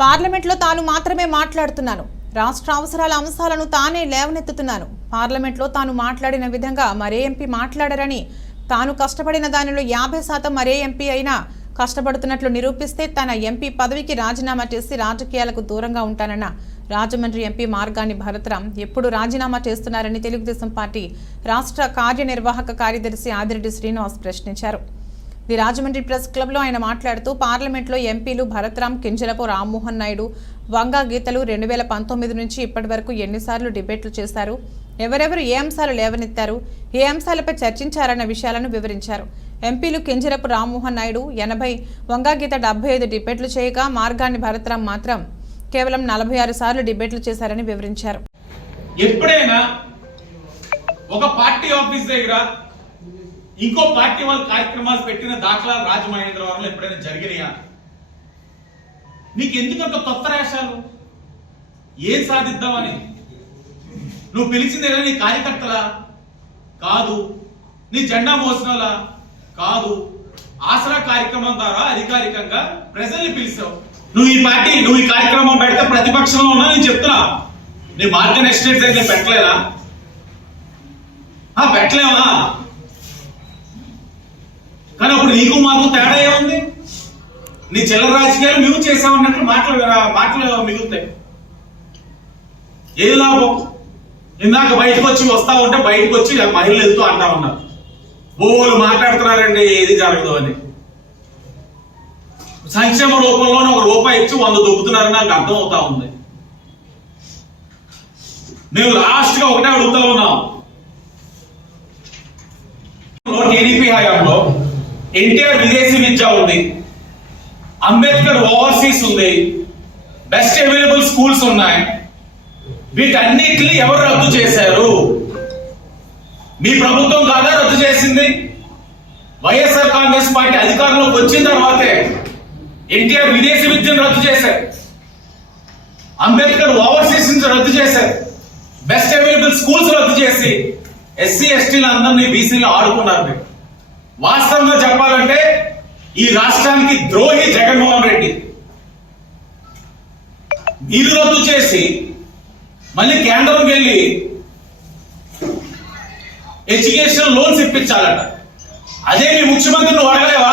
పార్లమెంట్లో తాను మాత్రమే మాట్లాడుతున్నాను. రాష్ట్ర అవసరాల అంశాలను తానే లేవనెత్తుతున్నాను. పార్లమెంట్లో తాను మాట్లాడిన విధంగా మరే ఎంపీ మాట్లాడరని తాను కష్టపడిన దానిలో యాభై శాతం మరే ఎంపీ అయినా కష్టపడుతున్నట్లు నిరూపిస్తే తన ఎంపీ పదవికి రాజీనామా చేసి రాజకీయాలకు దూరంగా ఉంటానన్న రాజమండ్రి ఎంపీ మార్గాన్ని భరతరాం ఎప్పుడు రాజీనామా చేస్తున్నారని తెలుగుదేశం పార్టీ రాష్ట్ర కార్యనిర్వాహక కార్యదర్శి ఆదిరెడ్డి శ్రీనివాస్ ప్రశ్నించారు. ది రాజమండ్రి ప్రెస్ క్లబ్లో ఆయన మాట్లాడుతూ పార్లమెంట్లో ఎంపీలు భరత్రామ్ కింజలపు రామ్మోహన్ నాయుడు వంగా గీతలు రెండు వేల పంతొమ్మిది నుంచి ఇప్పటి వరకు ఎన్నిసార్లు డిబేట్లు చేశారు. ఎవరెవరు ఏ అంశాలు లేవనెత్తారు ఏ అంశాలపై చర్చించారన్న విషయాలను వివరించారు. ఎంపీలు కింజరపు రామ్మోహన్ నాయుడు ఎనభై వంగా గీత డెబ్బై ఐదు డిబేట్లు చేయగా మార్గాన్ని భరత్రాం మాత్రం కేవలం నలభై ఆరు సార్లు డిబేట్లు చేశారని వివరించారు. ఎప్పుడైనా ఒక పార్టీ ఆఫీస్ దగ్గర ఇంకో పార్టీ వాళ్ళు కార్యక్రమాలు పెట్టిన దాఖలాలు రాజమహేంద్రవరంలో ఎప్పుడైనా జరిగినాయా? నీకు ఎందుకంత కొత్త రేషాలు ఏం సాధిద్దామని? నువ్వు పిలిచిందేనా నీ కార్యకర్తలా? కాదు. నీ జెండా మోసినలా? కాదు. ఆసరా కార్యక్రమం ద్వారా అధికారికంగా ప్రజల్ని పిలిచావు. నువ్వు ఈ పార్టీ నువ్వు ఈ కార్యక్రమం పెడితే ప్రతిపక్షంలో ఉన్నా నేను చెప్తున్నా. నీ మార్గన్ ఎస్టేట్స్ అయితే పెట్టలేదా? పెట్టలేవా? అప్పుడు నీకు మాకు తేడా ఏముంది? నీ చిల్లర రాజకీయాలు మేము చేసామన్నట్లు మాటలు మాటలు మిగులుతాయి. ఏది లాభం? ఇందాక బయటకు వచ్చి వస్తా ఉంటే బయటకు వచ్చి మహిళలు వెళ్తూ అంటా ఉన్నారు. ఓళ్ళు మాట్లాడుతున్నారండి ఏది జరగదు అని. సంక్షేమ రూపంలోనే ఒక రూపాయి ఇచ్చి వంద దొబ్బుతున్నారని నాకు అర్థం అవుతా ఉంది. మేము లాస్ట్గా ఒకటే అడుగుతా ఉన్నాం. టీడీపీ హయాంలో ఎన్టీఆర్ విదేశీ విద్య ఉంది. అంబేద్కర్ ఓవర్సీస్ ఉంది. బెస్ట్ అవైలబుల్ స్కూల్స్ ఉన్నాయి. వీటన్నిటిని ఎవరు రద్దు చేశారు? మీ ప్రభుత్వం కాదా రద్దు చేసింది? వైఎస్ఆర్ కాంగ్రెస్ పార్టీ అధికారంలోకి వచ్చిన తర్వాతే ఎన్టీఆర్ విదేశీ విద్యను రద్దు చేశారు. అంబేద్కర్ ఓవర్సీస్ నుంచి రద్దు చేశారు. బెస్ట్ అవైలబుల్ స్కూల్స్ రద్దు చేసి ఎస్సీ ఎస్టీలు అందరినీ బీసీలు ఆడుకున్నారు మీరు. వాస్తవంగా చెప్పాలంటే ఈ రాష్ట్రానికి ద్రోహి జగన్మోహన్ రెడ్డి. మీరు రద్దు చేసి మళ్ళీ కేంద్రం వెళ్ళి ఎడ్యుకేషన్ లోన్స్ ఇప్పించాలట. అదే మీ ముఖ్యమంత్రి నువ్వు అడగలేవా?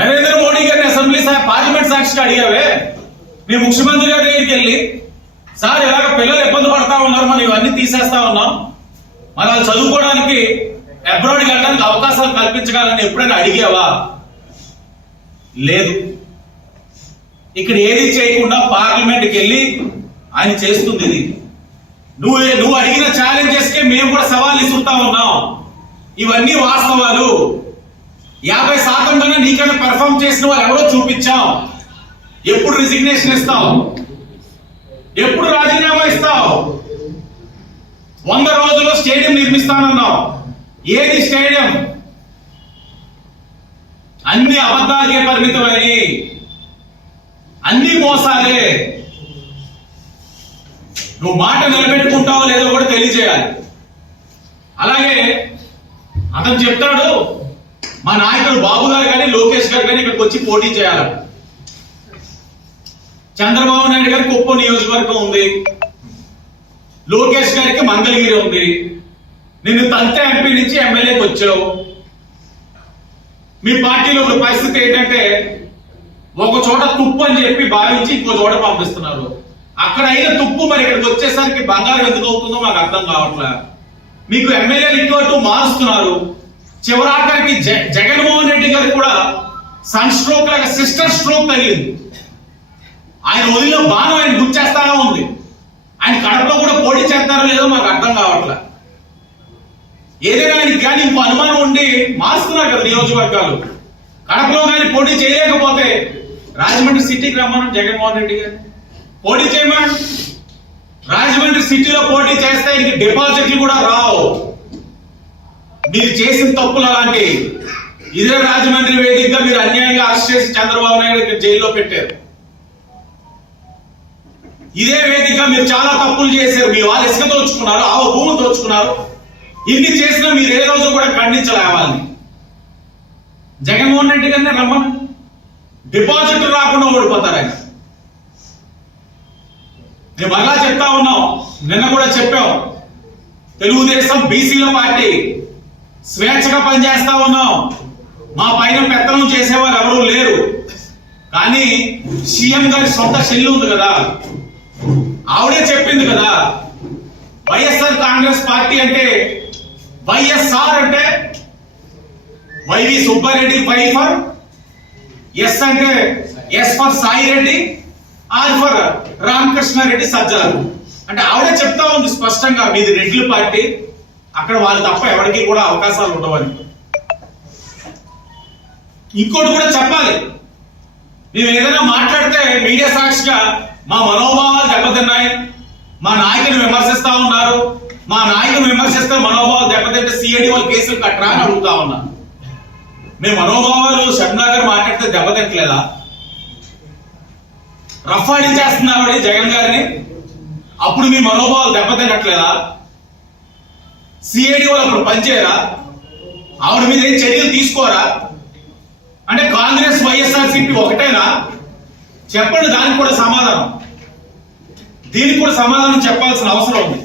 నరేంద్ర మోడీ గారిని అసెంబ్లీ సా పార్లమెంట్ సాక్షిగా అడిగావే? మీ ముఖ్యమంత్రి గారి దగ్గరికి వెళ్ళి సార్ ఇలాగ పిల్లలు ఇబ్బంది పడతా ఉన్నారు మనం ఇవన్నీ తీసేస్తా ఉన్నాం. మరి వాళ్ళు చదువుకోవడానికి అబ్రాడ్ వెళ్ళడానికి అవకాశాలు కల్పించగలని ఎప్పుడైనా అడిగావా? లేదు. ఇక్కడ ఏది చేయకుండా పార్లమెంట్కి వెళ్ళి ఆయన చేస్తుంది ఇది. నువ్వు నువ్వు అడిగిన ఛాలెంజెస్కే మేము కూడా సవాల్ ఇస్తుంటా ఉన్నాం. ఇవన్నీ వాస్తవాలు. యాభై శాతం కన్నా నీకైనా పెర్ఫామ్ చేసిన వాళ్ళు ఎవరో చూపించాం. ఎప్పుడు రిజిగ్నేషన్ ఇస్తావు ఎప్పుడు రాజీనామా ఇస్తావు వంద రోజుల్లో స్టేడియం నిర్మిస్తానన్నావు ఏది స్టేడియం అన్ని అబద్ధాలకే పరిమితమైనవి అన్ని మోసాలే నువ్వు మాట నిలబెట్టుకుంటావో లేదో కూడా తెలియజేయాలి. అలాగే అతను చెప్తాడు మా నాయకుడు బాబు గారు కానీ లోకేష్ గారు కానీ ఇక్కడికి వచ్చి పోటీ చేయాలి. చంద్రబాబు నాయుడు గారికి ఉప్పు నియోజకవర్గం ఉంది. లోకేష్ గారికి మంగళగిరి ఉంది. నిన్ను తంత ఎంపీ నుంచి ఎమ్మెల్యేకి వచ్చావు. మీ పార్టీలో ఒక పరిస్థితి ఏంటంటే ఒక చోట తుప్పు అని చెప్పి భావించి ఇంకో చోట పంపిస్తున్నారు. అక్కడ అయిన తుప్పు మరి ఇక్కడికి వచ్చేసరికి బంగారం ఎందుకు అవుతుందో మాకు అర్థం కావట్లే. మీకు ఎమ్మెల్యేలు ఇంకోటి మారుస్తున్నారు. చివరాఖరికి జ- జగన్మోహన్ రెడ్డి గారికి కూడా సన్ స్ట్రోక్ లాగా సిస్టర్ స్ట్రోక్ తగిలింది. ఆయన వదిలిన బాణం ఆయన గుర్చేస్తానే ఉంది. ఆయన కడపలో కూడా పోటీ చేస్తారో లేదో మాకు అర్థం కావట్లే. ఏదైనా ఆయనకి కానీ ఇంకో అనుమానం ఉండి మారుస్తున్నారు కదా నియోజకవర్గాలు. కడపలో కానీ పోటీ చేయలేకపోతే రాజమండ్రి సిటీకి రమ్మను జగన్మోహన్ రెడ్డి గారు. పోటీ చేయమని. రాజమండ్రి సిటీలో పోటీ చేస్తే ఇంక డిపాజిట్లు కూడా రావు. మీరు చేసిన తప్పులు అలాంటి ఇదే రాజమండ్రి వేదికగా మీరు అన్యాయంగా అరెస్ట్ చేసి చంద్రబాబు నాయుడు ఇక్కడ జైల్లో పెట్టారు. ఇదే వేదిక మీరు చాలా తప్పులు చేశారు. మీ వాళ్ళు ఇసుక దోచుకున్నారు ఆవ భూములు దోచుకున్నారు ఇన్ని చేసినా మీరు ఏ రోజు కూడా ఖండించలే వాళ్ళని జగన్మోహన్ రెడ్డి గారిని రమ్మ డిపాజిట్ రాకుండా ఓడిపోతారు ఆయన. నేను మరలా చెప్తా ఉన్నాం. నిన్న కూడా చెప్పాం. తెలుగుదేశం బీసీల పార్టీ స్వేచ్ఛగా పనిచేస్తా ఉన్నాం. మా పైన పెత్తనం చేసేవారు ఎవరూ లేరు. కానీ సీఎం గారి సొంత చెల్లి ఉంది కదా. ఆవిడే చెప్పింది కదా. వైఎస్ఆర్ కాంగ్రెస్ పార్టీ అంటే వైఎస్ఆర్ అంటే YV Subbareddy Y for S అంటే S for Sai Reddy R for Ramakrishnareddy సజ్జలు. అంటే ఆవిడే చెప్తా ఉంది స్పష్టంగా మీది రెడ్లు పార్టీ అక్కడ వాళ్ళు తప్ప ఎవరికి కూడా అవకాశాలు ఉండవని. ఇంకోటి కూడా చెప్పాలి. మేము ఏదైనా మాట్లాడితే మీడియా సాక్షిగా మా మనోభావాలు దెబ్బతిన్నాయి మా నాయకుని విమర్శిస్తా ఉన్నారు మా నాయకులు విమర్శిస్తే మనోభావాలు దెబ్బతింటే సిఐడి వాళ్ళు కేసులు కట్టరా అని అడుగుతా ఉన్నా. మేము మనోభావాలు షడ్నాగర్ మాట్లాడితే దెబ్బతింటలేదా? రఫాడి చేస్తున్నారని జగన్ గారిని. అప్పుడు మీ మనోభావాలు దెబ్బతినట్లేదా? సిఐడి వాళ్ళు అప్పుడు పనిచేయరా? ఆవిడ మీద ఏం చర్యలు తీసుకోరా? అంటే కాంగ్రెస్ వైఎస్ఆర్సీపీ ఒకటేనా? చెప్పండి దానికి కూడా సమాధానం. దీనికి కూడా సమాధానం చెప్పాల్సిన అవసరం ఉంది.